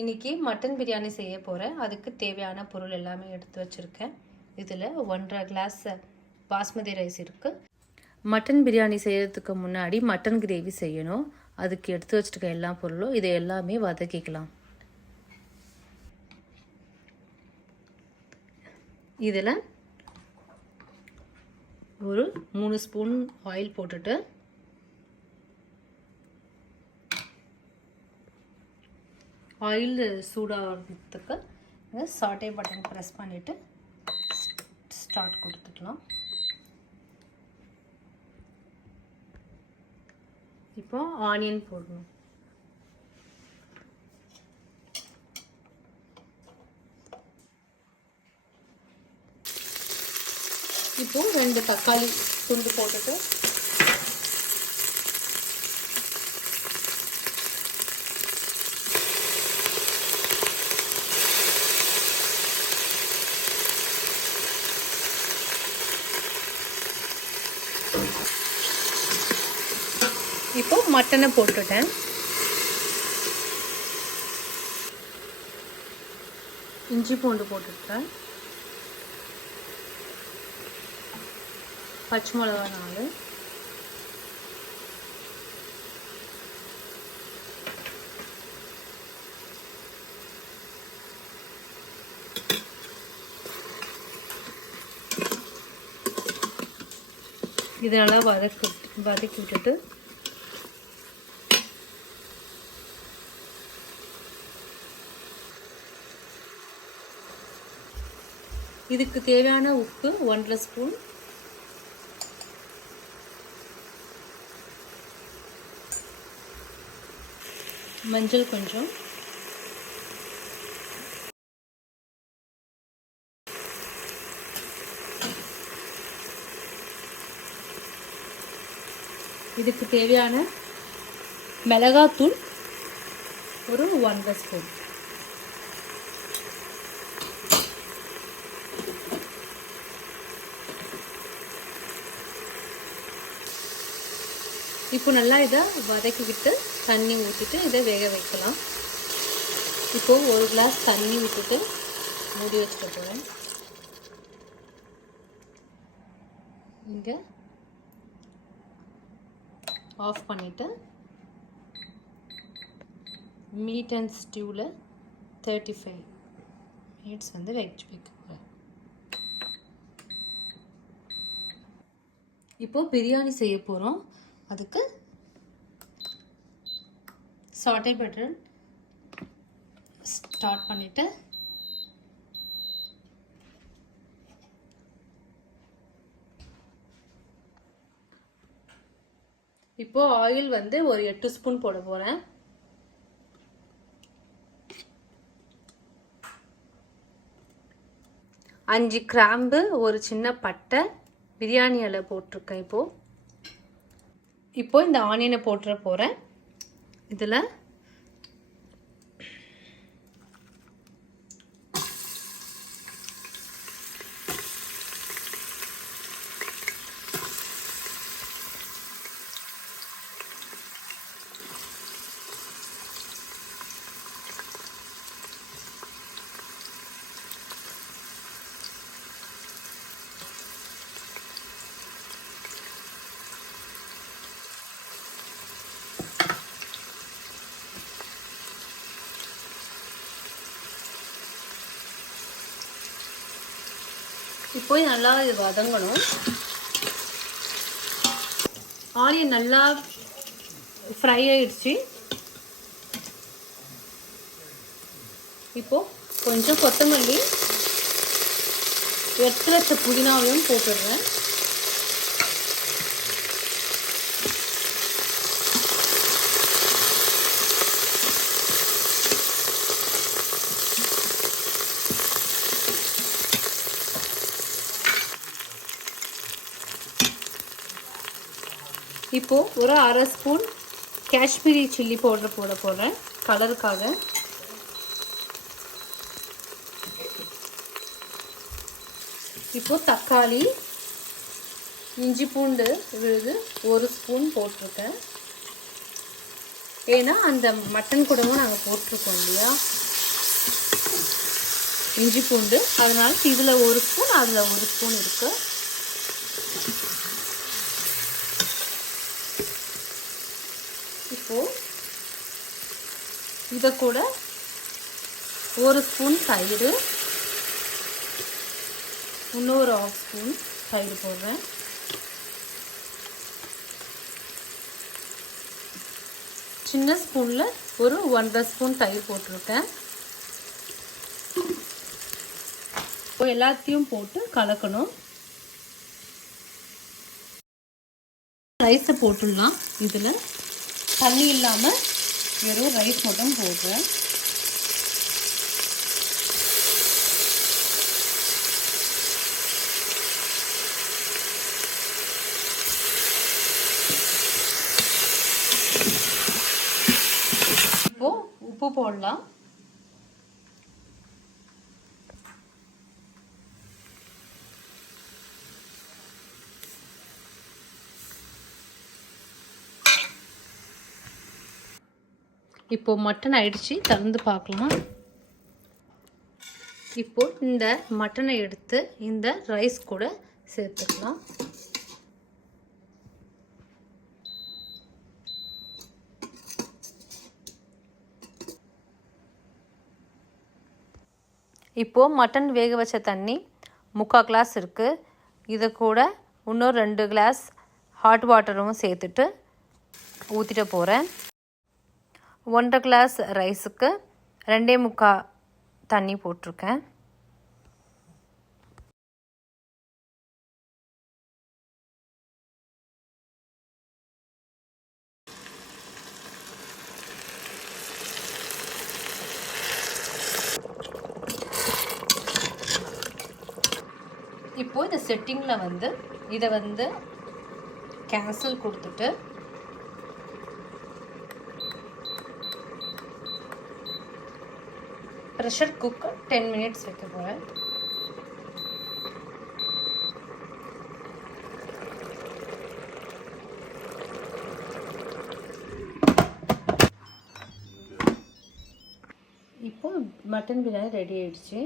இன்றைக்கி மட்டன் பிரியாணி செய்ய போகிறேன். அதுக்கு தேவையான பொருள் எல்லாமே எடுத்து வச்சுருக்கேன். இதில் 1.5 கிளாஸ் பாஸ்மதி ரைஸ் இருக்குது. மட்டன் பிரியாணி செய்கிறதுக்கு முன்னாடி மட்டன் கிரேவி செய்யணும். அதுக்கு எடுத்து வச்சுருக்க எல்லா பொருளும் இதை எல்லாமே வதக்கிக்கலாம். இதில் ஒரு 3 ஸ்பூன் ஆயில் போட்டுட்டு ஆயில் சூடாகிறதுக்கு சாட்டே பட்டன் ப்ரெஸ் பண்ணிவிட்டு ஸ்டார்ட் கொடுத்துக்கலாம். இப்போ ஆனியன் போடணும். இப்போ 2 தக்காளி துண்டு போட்டுட்டு இப்போ மட்டனை போட்டுட்டேன். இஞ்சி பூண்டு போட்டுட்டேன். பச்சை மிளகா 4, இது நல்லா வதக்கி விட்டுட்டு இதுக்கு தேவையான உப்பு 1.5 ஸ்பூன், மஞ்சள் கொஞ்சம், இதுக்கு தேவையான மிளகாத்தூள் ஒரு 1.5 ஸ்பூன். இப்போ நல்லா இதை வதக்கிக்கிட்டு தண்ணி ஊற்றிட்டு இதை வேக வைக்கலாம். இப்போது 1 கிளாஸ் தண்ணி ஊற்றிட்டு மூடி வச்சுக்க போகிறேன். இங்கே ஆஃப் பண்ணிவிட்டு மீட் அண்ட் ஸ்டியூவில் 35 மினிட்ஸ் வைக்க போகிறேன். இப்போது பிரியாணி செய்ய போகிறோம். அதுக்கு சாட்டே பட்டன் ஸ்டார்ட் பண்ணிவிட்டு இப்போது ஆயில் ஒரு 8 ஸ்பூன் போட போகிறேன். அஞ்சு கிராம்பு, ஒரு சின்ன பட்டை, பிரியாணி இலை போட்டிருக்கேன். இப்போ இந்த ஆனியனை போட்டுற போகிறேன். இதில் இப்போ நல்லா இது வதங்கணும். ஆனியன் நல்லா ஃப்ரை ஆயிடுச்சு. இப்போ கொஞ்சம் கொத்தமல்லி, எடுத்து வச்ச புதினாவையும் போட்டுடுறேன். இப்போது ஒரு 1/2 ஸ்பூன் காஷ்மீரி சில்லி பவுடர் போட போகிறேன் கலருக்காக. இப்போது தக்காளி, இஞ்சி பூண்டு விழுது 1 ஸ்பூன் போட்டிருக்கேன். ஏன்னா அந்த மட்டன் கூடவும் நாங்கள் போட்டிருக்கோம் இல்லையா, இஞ்சி பூண்டு, அதனால இதில் 1 ஸ்பூன் அதில் 1 ஸ்பூன் இருக்குது. இப்போது இதை கூட 1 ஸ்பூன் தயிர், இன்னொரு 1/2 ஸ்பூன் தயிர் போடுறேன். சின்ன ஸ்பூனில் ஒரு 1/2 ஸ்பூன் தயிர் போட்டிருக்கேன். இப்போ எல்லாத்தையும் போட்டு கலக்கணும். ரைஸை போட்டுடலாம். இதில் தண்ணி இல்லாமல் வெறும் ரைஸ் மட்டும் போடுறேன். இப்போ உப்பு போடலாம். இப்போ மட்டன் ஆயிடுச்சு, திறந்து பார்க்கலாம். இப்போ இந்த மட்டனை எடுத்து இந்த ரைஸ் கூட சேர்த்துக்கலாம். இப்போ மட்டன் வேக வச்ச தண்ணி 3/4 கிளாஸ் இருக்குது. இதை கூட இன்னும் 2 கிளாஸ் ஹாட் வாட்டரும் சேர்த்துட்டு ஊற்றிட போகிறேன். 1/2 கிளாஸ் ரைஸுக்கு 2.25 தண்ணி போட்டிருக்கேன். இப்போ இந்த செட்டிங்கில் இதை கேன்சல் கொடுத்துட்டு ப்ரெஷர் குக்கர் 10 மினிட்ஸ் வைக்க போகிறேன். இப்போ மட்டன் பிரியாணி ரெடி ஆயிடுச்சு.